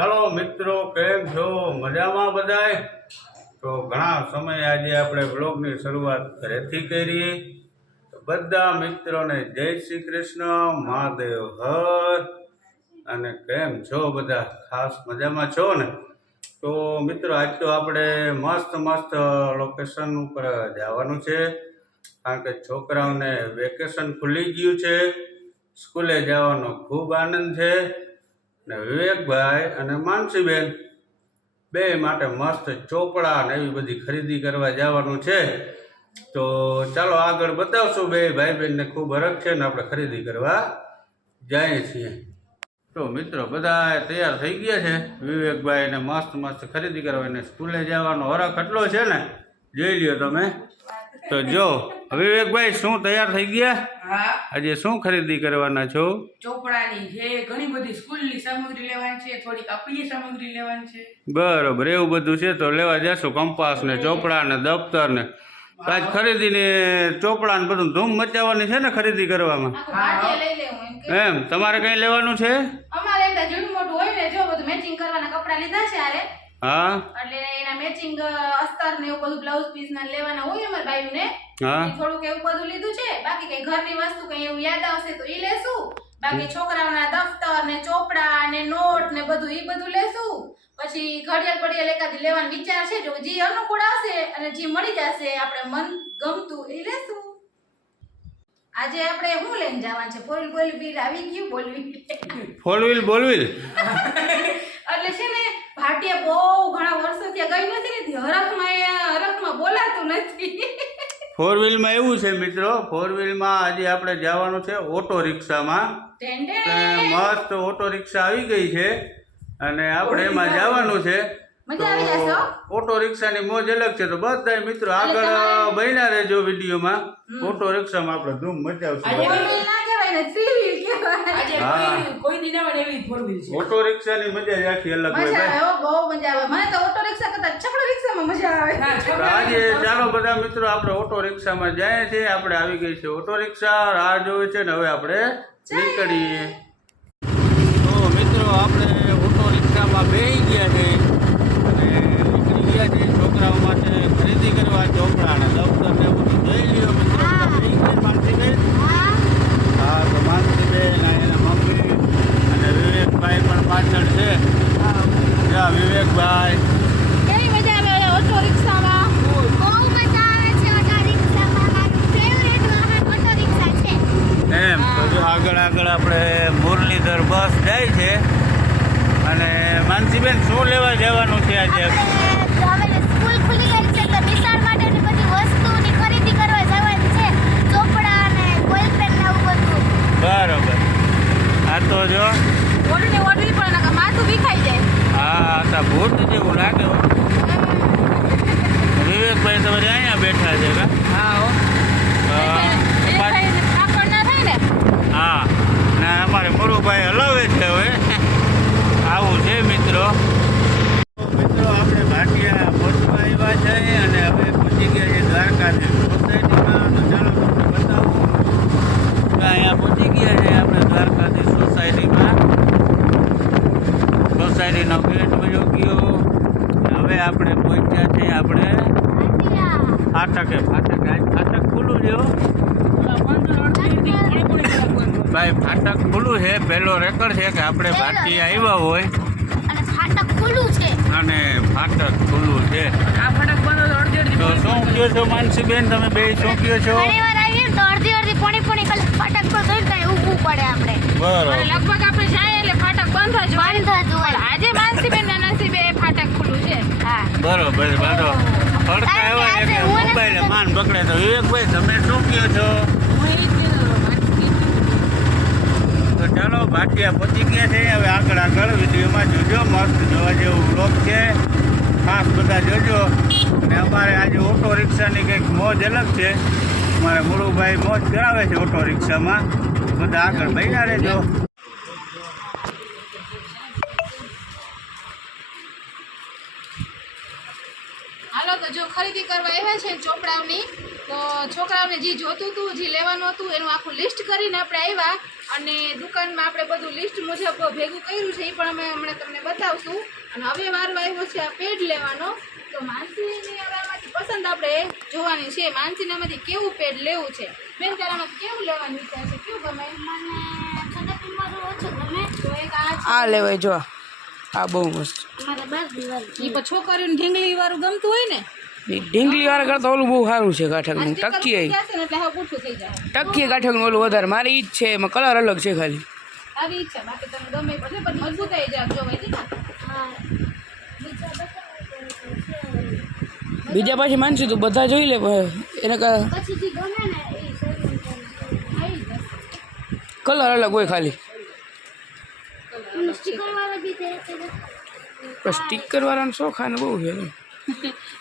ચાલો મિત્રો, કેમ છો? મજામાં બધાય? તો ઘણા સમય આજે આપણે બ્લોગની શરૂઆત ઘરેથી કરી. બધા મિત્રોને જય શ્રી કૃષ્ણ, મહાદેવ હર. અને કેમ છો બધા? ખાસ મજામાં છો ને? તો મિત્રો, આજ તો આપણે મસ્ત લોકેશન ઉપર જવાનું છે, કારણ કે છોકરાઓને વેકેશન ખુલી ગયું છે, સ્કૂલે જવાનો ખૂબ આનંદ છે. ને વિવેકભાઈ અને માનસીબેન બે માટે મસ્ત ચોપડા ને એવી બધી ખરીદી કરવા જવાનું છે. તો ચાલો આગળ બતાવશું. બે ભાઈ બહેનને ખૂબ હરખ છે ને આપણે ખરીદી કરવા જઈએ છીએ. તો મિત્રો, બધા તૈયાર થઈ ગયા છે. વિવેકભાઈ ને મસ્ત ખરીદી કરવા, એને સ્કૂલે જવાનો હરખ એટલો છે ને, જોઈ લ્યો તમે. તો જો વિવેકભાઈ, શું તૈયાર થઈ ગયા? આજે શું ખરીદી કરવાના છો? ચોપડાની છે, ઘણી બધી સ્કૂલની સામગ્રી લેવાની છે, થોડીક આપણી સામગ્રી લેવાની છે. બરોબર, એવું બધું છે તો લેવા જશું. કંપાસ ને ચોપડા ને દફતર ને આજ ખરીદીને ચોપડા ને બધું ધૂમ મચાવવાની છે ને ખરીદી કરવામાં. એમ તમારે કઈ લેવાનું છે? અમારે એક જૂનું મોટું હોય ને, જો બધું મેચિંગ કરવાના કપડા લીધા છે આરે. હા, એટલે એના મેચિંગ અસ્તર ને એવું બધું બ્લાઉઝ પીસ ના લેવાના હોય અમાર બાયું ને. હા, થોડુંક એવું બધું લીધું છે. બાકી કઈ ઘરની વસ્તુ કઈ એવું યાદ આવશે તો ઈ લેશું. બાકી છોકરાઓના દફતર ને ચોપડા ને નોટ ને બધું ઈ બધું લેશું. પછી ઘડિયાળ એકાદી લેવાનો વિચાર છે, જો જે અનુકૂળ આવશે અને જે મળી જશે આપણે મન ગમતું એ લેશું. આજે આપણે શું લઈને જવાનું છે? ફોર વ્હીલ આવી ગયું, બોલવી ફોર વ્હીલ બોલવીલ એટલે છે ને, ભાટિયા બહુ ઘણા વર્ષોથી ગઈ નથી ને, હરખમાં બોલાતું નથી. ફોર વ્હીલમાં એવું છે મિત્રો, ફોર વ્હીલમાં આજે આપણે જવાનું છે ઓટો રિક્ષામાં. મસ્ત ઓટો રિક્ષા આવી ગઈ છે અને આપણે એમાં જવાનું છે. મજા આવી જશે. ઓટો રિક્ષાની મોજ અલગ છે. તો બધા મિત્રો આગળ બન્યા રહેજો વિડીયોમાં. ઓટો રિક્ષામાં આપણે ધૂમ મચાવશું. ઓટો રિક્ષાની મજા જ આખી અલગ હોય. બહુ મજા આવે. મને તો ઓટો રિક્ષા કરતા છકડો રિક્ષામાં મજા આવે. આજે ચાલો બધા મિત્રો, આપણે ઓટો રિક્ષામાં જઈએ છીએ. આપણે આવી ગઈ છે ઓટો રિક્ષા, રાહ જોવે છે ને હવે આપણે નીકળીએ. તો મિત્રો, આપણે ઓટો રિક્ષામાં બેસી ગયા છે અને નીકળી ગયા છે છોકરાઓ માટે ખરીદી કરવા. ચોપડા ને દફતર ને બધું જોઈ લ્યો મિત્રો. માનસીબેન, હા, તો માનસીબેન એના મમ્મી અને વિવેકભાઈ પણ પાછળ છે. જ્યાં વિવેકભાઈ કેવી મજા આવે ઓટો રિક્ષામાં? બહુ મજા આવે છે ઓટો રિક્ષામાં. મારું ફેવરેટ વાહન ઓટો રિક્ષા છે. એમ તો જો આગળ આપણે મુરલીધર બસ જાય છે. અને માનસીબેન, શું લેવા જવાનું છે આજે? હવે સ્કૂલ ખુલી ગઈ છે તો નિશાળ માટેની બધી વસ્તુની ખરીદી કરવા જવાની છે. ચોપડા ને બોલ પેન ને એવું બધું. બરોબર. આ તો જો ઓડવી પણ નકા માથું વિખાઈ જાય. હા, આ ભૂત જેવું લાગે. વિવેકભાઈ તમારે અહીંયા બેઠા છે કા? હા, ને અમારે મુરુભાઈ હલાવે છે હવે. આવું છે મિત્રો. આપણે ભાટિયા પહોંચવા આવ્યા છે અને હવે પહોંચી ગયા છે દ્વારકાધીશ સોસાયટીમાં. તો ચાલો તમને બતાવું. અહીંયા પહોંચી ગયા છે આપણે દ્વારકાધીશ સોસાયટીમાં. સોસાયટીનો ગેટ વયો ગયો. હવે આપણે પહોંચ્યા છે આપણે ફાટકે. ફાટક ખુલ્લું છે ભાઈ, ફાટક ખુલ્લું છે. પહેલો રેકર્ડ છે કે આપણે ભાટિયા આવ્યા હોય અને ફાટક ખુલ્લું છે. અને ફાટક ખુલ્લું છે. તો શું કહો છો માનસીબેન, તમે બે શું કહો છો? ઘણીવાર આવીએ તો અડધી પોણી કલાક ફાટક પર જોઈ કાંઈ ઊભું પડે આપણે. બરોબર. લગભગ આપણે જાય એટલે ફાટક બંધ જ હોય. બંધ જ હોય. આજે માનસીબેન ના નસીબે ફાટક ખુલ્લું છે. હા. બરોબર. બાતો ફરતા એવા છે કે મોબાઈલે માન પકડે. તો વિવેકભાઈ, તમે શું કહો છો? તો ચાલો, ભાટિયા પહોંચી ગયા છે. હવે આગળ વિડીયોમાં જોજો. મસ્ત જોવા જેવું બ્લોગ છે, ખાસ બધા જોજો. અને અમારે આજે ઓટો રિક્ષાની કંઈક મોજ અલગ છે. અમારે મુરુભાઈ મોજ કરાવે છે ઓટો રિક્ષામાં. બધા આગળ બન્યા રહેજો. હાલો, તો જો ખરીદી કરવા આવ્યા છે ચોપડાઓની, તો છોકરાઓને જે જોતું હતું જે લેવાનું હતું એનું આખું લિસ્ટ કરીને આપણે આવ્યા અને દુકાનમાં આપણે બધું લિસ્ટ મુજબ ભેગું કર્યું છે એ પણ અમે હમણાં તમને બતાવશું. અને હવે વારો આવ્યો છે આ પેડ લેવાનો. તો માનસીની હવે આમાંથી પસંદ આપણે જોવાની છે. માનસીને આમાંથી કેવું પેડ લેવું છે. બેન તારામાં કેવું લેવાનું વિચાર છે? કેવું ગમે? મને છોટા મારું ઓછું ગમે. તો એક આ લેવાય જો આ બહુ મસ્ત. અમારે બસ દિવાળી એ પણ છોકરીઓને ઢીંગલી વાળું ગમતું હોય ને ઢીંગલી વાળા કરતા ઓલું બહુ સારું છે ગાંઠકનું. આ ટકી sticker જશે ને એટલે હવે પૂછું થઈ જાય. ટકી ગાંઠકનું ઓલું વધારે મારી ઈ જ છે. એમાં કલર અલગ છે ખાલી. આવી ઈચ્છા બાકી તમે ગમે એટલે પણ મજબૂતાઈ જાય જો વૈદી ના હા બીજા બધા બીજા પાછી માનસી તું બધા જોઈ લે એને પછી જે ગમે ને એ આવી જશે કલર અલગ હોય ખાલી. સ્ટીકર વાળા બી તે પણ સ્ટીકર વાળાનો શોખાને બહુ છે ને.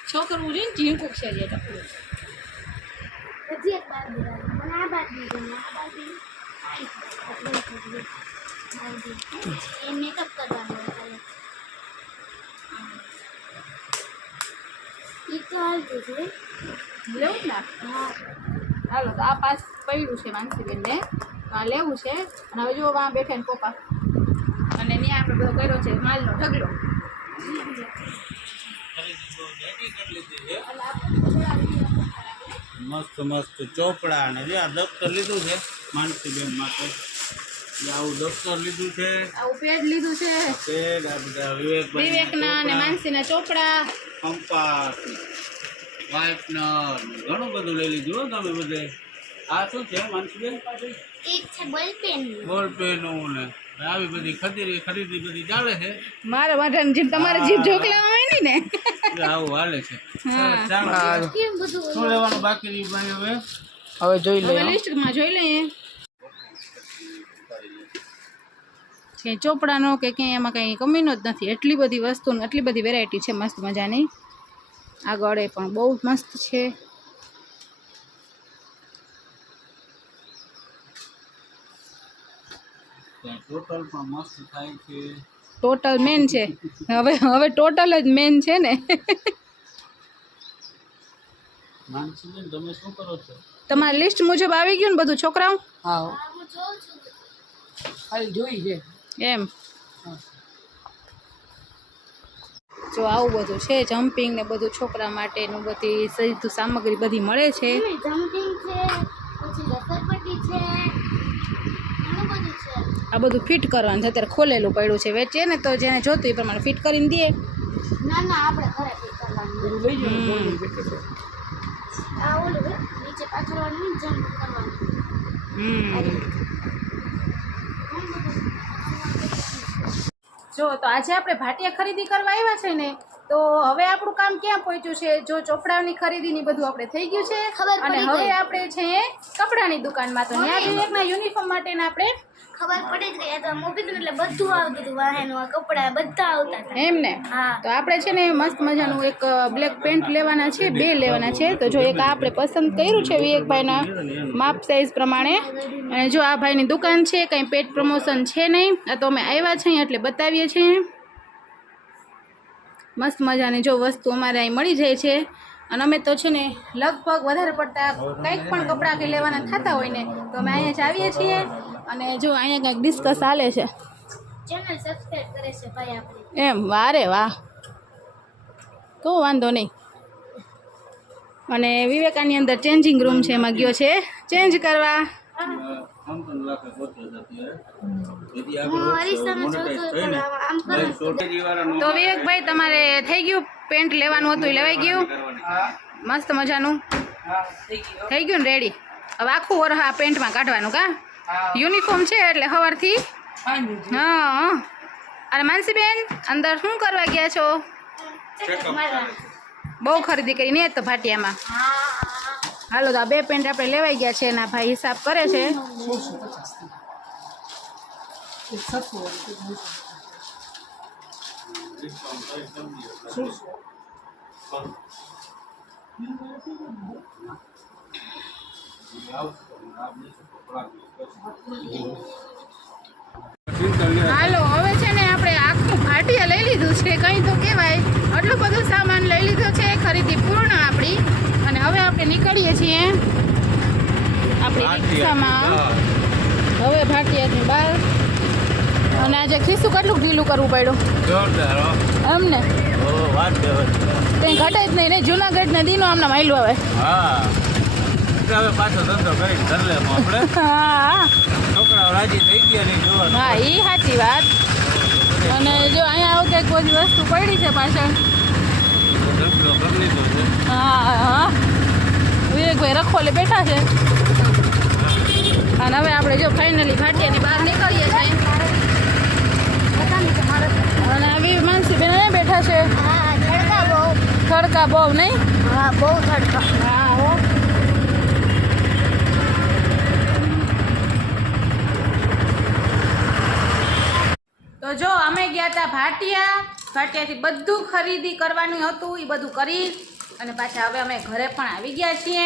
છોકરું છે ને ઝીણકું છે જે ટપલું. હજી એક બાર દિવાળી મને આ બાર બી ગમે આ બાર બી એ મેકઅપ કરવાનો હોય એ તો હાલતું છે લેવું ને હા હાલો તો આ પાસ પડ્યું છે માનસીબેનને આ લેવું છે. અને હવે જો વાં બેઠા ને પપ્પા અને ત્યાં આપણે બધો કર્યો છે માલનો ઢગલો. મસ્ત મસ્ત ચોપડા અને જે આ દફતર લીધું છે માનસીબેન માટે. જે આવું દફતર લીધું છે, આવું પેડ લીધું છે પેડ, આ બધા વિવેકના અને માનસીના ચોપડા. કંપાસ, વ્હાઇટનર, ઘણું બધું લઈ લીધું હો તમે બધે. આ શું છે માનસીબેન? એક છે બોલપેન બોલ પેનું ને આવી બધી ખરીદી બધી ચાલે છે. મારા વાંઢાની જીભ તમારે જીભ ઢોકલામાં હોય નહીં ને એટલે આવું હાલે છે. હા. ચાલો કેમ બધું શું લેવાનું બાકી રહ્યું ભાઈ હવે? હવે જોઈ લે. હવે લિસ્ટમાં જોઈ લઈએ કે ચોપડાનો કે ક્યાંય એમાં કંઈ કમીનો જ નથી. એટલી બધી વસ્તુ એટલી બધી વેરાયટી છે મસ્ત મજાની. આગળ એ પણ બહુ મસ્ત છે. ટોટલ પણ મસ્ત થાય છે. ટોટલ મેન છે. હવે ટોટલ જ મેન છે ને. માનસીબેન તમે શું કરો છો? તમારા લિસ્ટ મુજબ આવી ગયું ને બધું છોકરાઓ? હા હું જોઉં છું ખાલી જોઈ છે. એમ જો આવું બધું છે જમ્પિંગ ને બધું છોકરા માટેનું બધી સહિત સામગ્રી બધી મળે છે. જમ્પિંગ છે પછી લસરપટ્ટી છે ઘણું બધું છે આ બધું ફિટ કરવાનું છે. અત્યારે ખોલેલું પડ્યું છે વેચે ને તો જેને જોતું એ પ્રમાણે ફિટ કરીને દે. ના ના આપણે ઘરે ફિટ કરવાનું આ ઓલું હે, નીચે પાછળવાનું જમ્પ કરવાનું જો તો આજે આપણે ભાટિયા ખરીદી કરવા આવ્યા છે ને તો હવે આપણું કામ ક્યાં પહોંચ્યું છે? જો ચોપડાની ખરીદીની બધું આપણે થઈ ગયું છે ખબર અને પડી હવે ગઈ. આપણે છે કપડાની દુકાનમાં તો ત્યાં વિવેકના યુનિફોર્મ માટેના આપણે ખબર પડી જ ગઈ આ તો મૂકી દીધું એટલે બધું આવતું હતું વાહેનું કપડા બધા આવતા હતા એમ ને. હા તો આપણે છે ને મસ્ત મજાનું એક બ્લેક પેન્ટ લેવાના છે, 2 લેવાના છે. તો જો એક આ આપણે પસંદ કર્યું છે વિવેકભાઈના માપ સાઈઝ પ્રમાણે. અને જો આ ભાઈની દુકાન છે, કંઈ પેટ પ્રમોશન છે નહીં. આ તો અમે આવ્યા છીએ એટલે બતાવીએ છીએ. મસ્ત મજાની જો વસ્તુ અમારે અહીં મળી જાય છે. અને અમે તો છે ને લગભગ વધારે પડતા કંઈક પણ કપડાં કંઈ લેવાના થતા હોય ને તો અમે અહીંયા જ આવીએ છીએ. અને જો અહીંયા કંઈક ડિસ્કસ ચાલે છે ચેનલ સબસ્ક્રાઇબ કરે છે ભાઈ આપણે એમ. વારે વાહ, તો વાંધો નહીં. અને વિવેકાની અંદર ચેન્જિંગ રૂમ છે, એમાં ગયો છે ચેન્જ કરવા. હું અરીસામાં જોતો પણ આમ કરું તો વિવેકભાઈ તમારે થઈ ગયું? પેન્ટ લેવાનું હતું એ લેવાઈ ગયું? મસ્ત મજાનું થઈ ગયું ને રેડી? હવે આખું વરહ આ પેન્ટમાં કાઢવાનું કા? યુનિફોર્મ છે એટલે સવારથી. હા. અને માનસીબેન અંદર શું કરવા ગયા છો? બહુ ખરીદી કરી ને તો ભાટિયામાં. હાલો તો આ 2 પેન્ટ આપણે લેવાઈ ગયા છે એના ભાઈ હિસાબ કરે છે. હાલો હવે છે ને આપણે આખું ભાટિયા લઈ લીધું છે, કંઈ તો કહેવાય. આટલું બધું સામાન લઈ લીધો છે, ખરીદી પૂર્ણ આપણી. અને હવે આપણે નીકળીએ છીએ આપણી ભાટિયાથી રિક્ષામાં બહાર. હવે ભાટિયાથી બહાર અને આજે ખિસ્સું કેટલું ઢીલું કરવું પડ્યું જોરદાર હો. એમ ને ઓ, વાત જવા. કંઈ ઘટે જ નહીં ને જુનાગઢ ને દીનો આમના માયલું હવે હા એટલે હવે પાછો ધંધો કરીને ઘર લેમાં આપણે હા છોકરાઓ રાજી થઈ ગયા નહીં જોવાનું. હા એ સાચી વાત અને જો અહીંયા આવું કંઈક બધી વસ્તુ પડી છે પાછળ ધંધો કરી લીધો છે. હા હા વિવેકભાઈ રખોલે બેઠા છે અને હવે આપણે જો ફાઇનલી ભાટિયાની બહાર નીકળીએ છીએ અને આવી માનસીબેન અહીંયા બેઠા છે હા તડકા બહુ ખડકા બહુ નહીં હા બહુ તડકા હા હો તો જો અમે ગયા હતા ભાટિયાથી બધું ખરીદી કરવાનું હતું એ બધું કરી અને પાછા હવે અમે ઘરે પણ આવી ગયા છીએ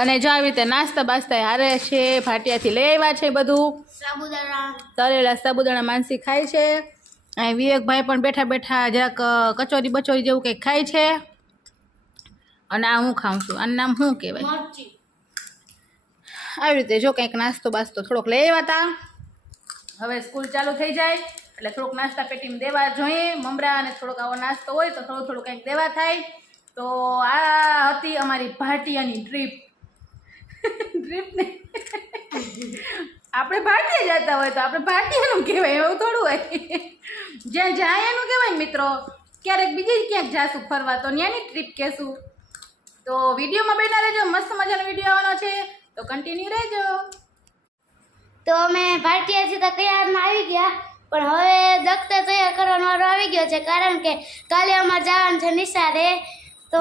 અને જો આવી રીતે નાસ્તા બાસ્તા હારે છે ભાટિયાથી લઈ આવ્યા છે બધું સાબુદાણા તળેલા સાબુદાણા માનસી ખાય છે અહીં વિવેકભાઈ પણ બેઠા બેઠા જરાક કચોરી બચોરી જેવું કંઈક ખાય છે અને આ હું ખાઉં છું આનું નામ શું કહેવાય મરચી આવી રીતે જો કંઈક નાસ્તો બાસ્તો થોડોક લઈ આવ્યા હતા હવે સ્કૂલ ચાલુ થઈ જાય એટલે થોડુંક નાસ્તા પેટીમાં દેવા જોઈએ મમરા અને થોડોક આવો નાસ્તો હોય તો થોડું કંઈક દેવા થાય તો આ હતી અમારી ભાટિયાની ટ્રીપ ટ્રીપને આપણે ભાટિયા જતા હોય તો આપણે ભાટિયાનું કહેવાય એવું થોડું હોય જ્યાં જાય એનું કહેવાય ને મિત્રો ક્યારેક બીજી ક્યાંક જાશું ફરવા તો ત્યાંની ટ્રીપ કહેશું તો વિડીયોમાં બેઠા રહેજો મસ્ત મજાનો વિડીયો આવવાનો છે તો કન્ટિન્યુ રહેજો તો અમે ભાટિયાથી તો તૈયારમાં આવી ગયા પણ હવે દફતર તૈયાર કરવાનો વારો આવી ગયો છે કારણ કે કાલે અમારે જવાનું છે નિશાળે તો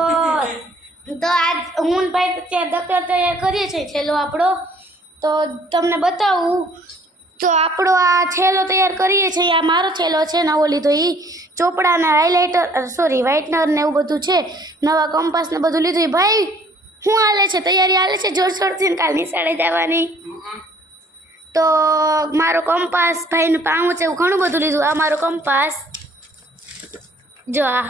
આજ હું ને ભાઈ ત્યાં દફતર તૈયાર કરીએ છીએ છેલ્લો આપણો તો તમને બતાવું તો આપણો આ છેલ્લો તૈયાર કરીએ છીએ આ મારો છેલ્લો છે નવો લીધો એ ચોપડાના હાઇલાઇટર સોરી વ્હાઇટનર ને એવું બધું છે નવા કંપાસ ને બધું લીધું ભાઈ શું હાલે છે તૈયારી હાલે છે જોરશોરથી ને કાલ નિશાળે જવાની તો મારો કંપાસ ભાઈનું પાઉં છે એવું ઘણું બધું લીધું આ મારો કંપાસ જો આ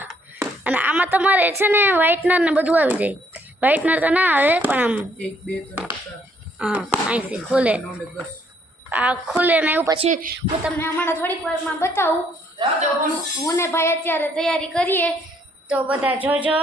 અને આમાં તમારે છે ને વ્હાઇટનર ને બધું આવી જાય વ્હાઇટનર તો ના આવે પણ આમ 1 2 3 હા અહીંથી ખુલે 9 10 આ ખુલે ને એવું પછી હું તમને હમણાં થોડીક વારમાં બતાવું તો હું ને ભાઈ અત્યારે તૈયારી કરીએ તો બધા જોજો